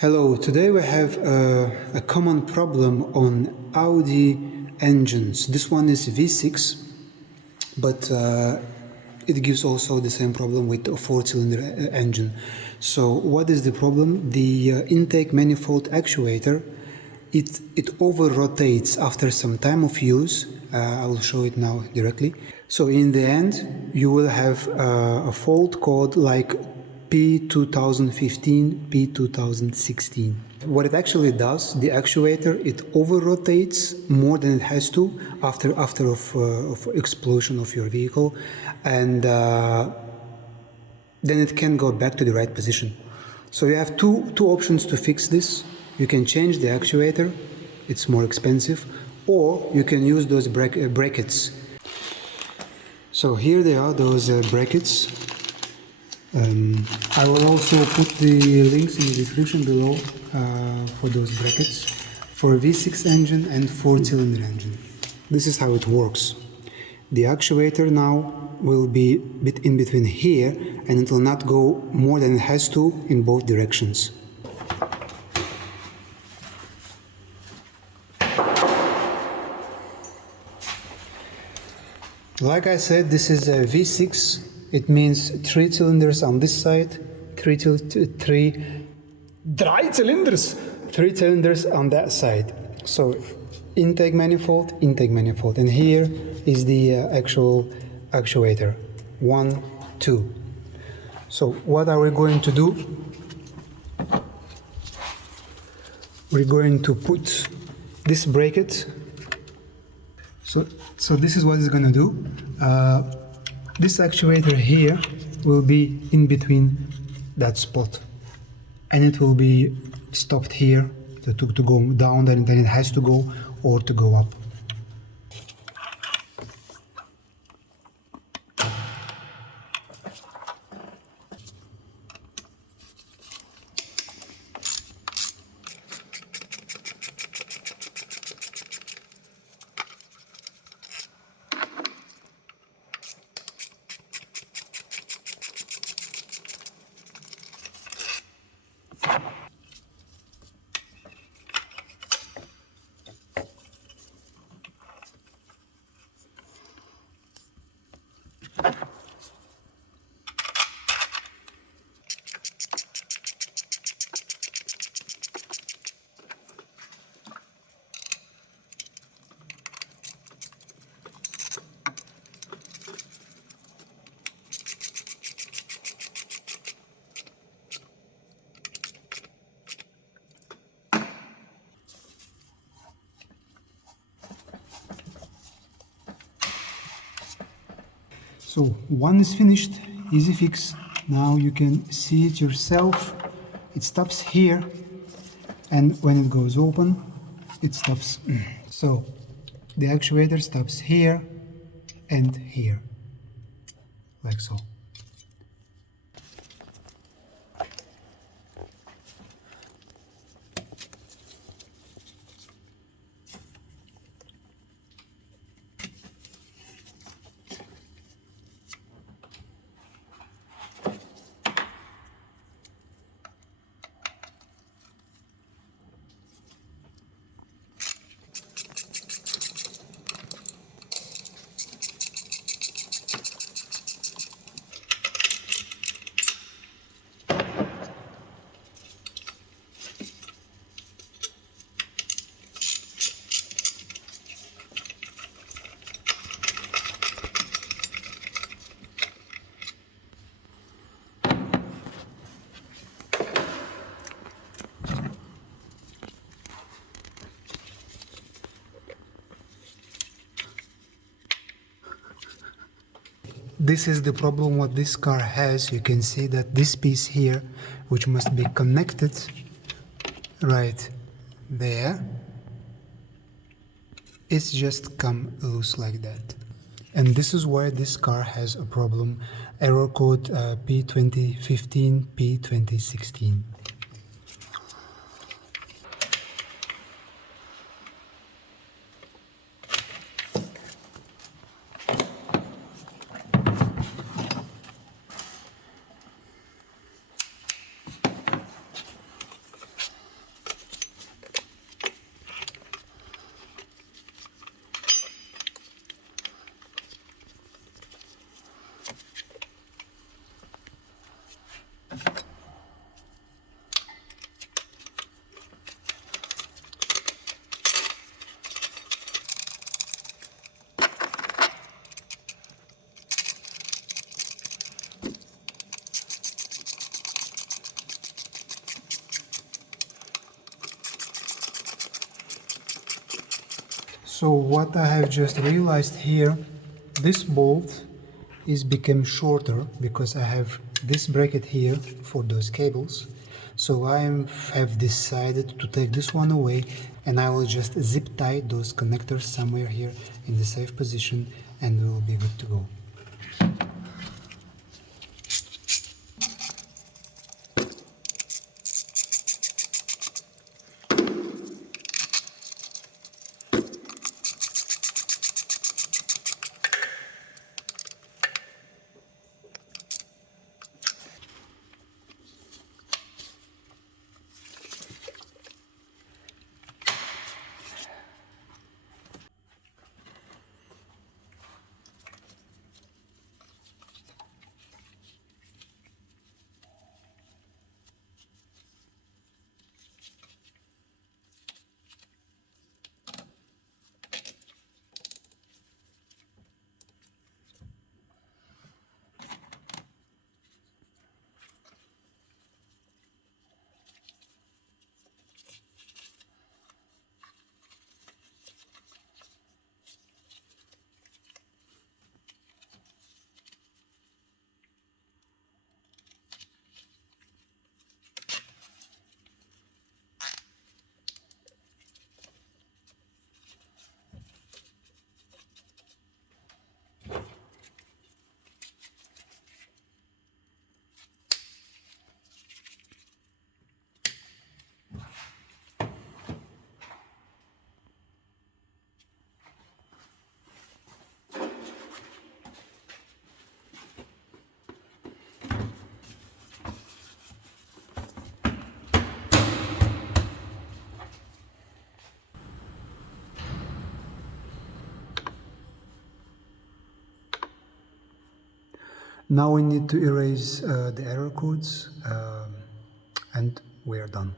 Hello, today we have a common problem on Audi engines. This one is V6, but it gives also the same problem with a four-cylinder engine. So what is the problem? The intake manifold actuator, it over-rotates after some time of use. I will show it now directly. So in the end, you will have a fault code like P2015, P2016. What it actually does, the actuator, it over-rotates more than it has to after of explosion of your vehicle, and then it can go back to the right position. So you have two options to fix this. You can change the actuator, it's more expensive, or you can use those brackets. So here they are, those brackets. I will also put the links in the description below for those brackets for a V6 engine and four-cylinder engine. This is how it works. The actuator now will be in between here, and it will not go more than it has to in both directions. Like I said, this is a V6. It means 3 cylinders on this side, 3 cylinders on that side. So intake manifold, and here is the actual actuator, 1, 2. So what are we going to do? We're going to put this bracket. So this is what it's going to do. This actuator here will be in between that spot, and it will be stopped here to go down, then it has to go, or to go up. So one is finished, easy fix. Now you can see it yourself. It stops here, and when it goes open, it stops. So the actuator stops here and here, like so. This is the problem what this car has. You can see that this piece here, which must be connected right there, it's just come loose like that. And this is why this car has a problem. Error code P2015, P2016. So what I have just realized here, this bolt is become shorter because I have this bracket here for those cables. So have decided to take this one away, and I will just zip tie those connectors somewhere here in the safe position, and we will be good to go. Now we need to erase the error codes, and we are done.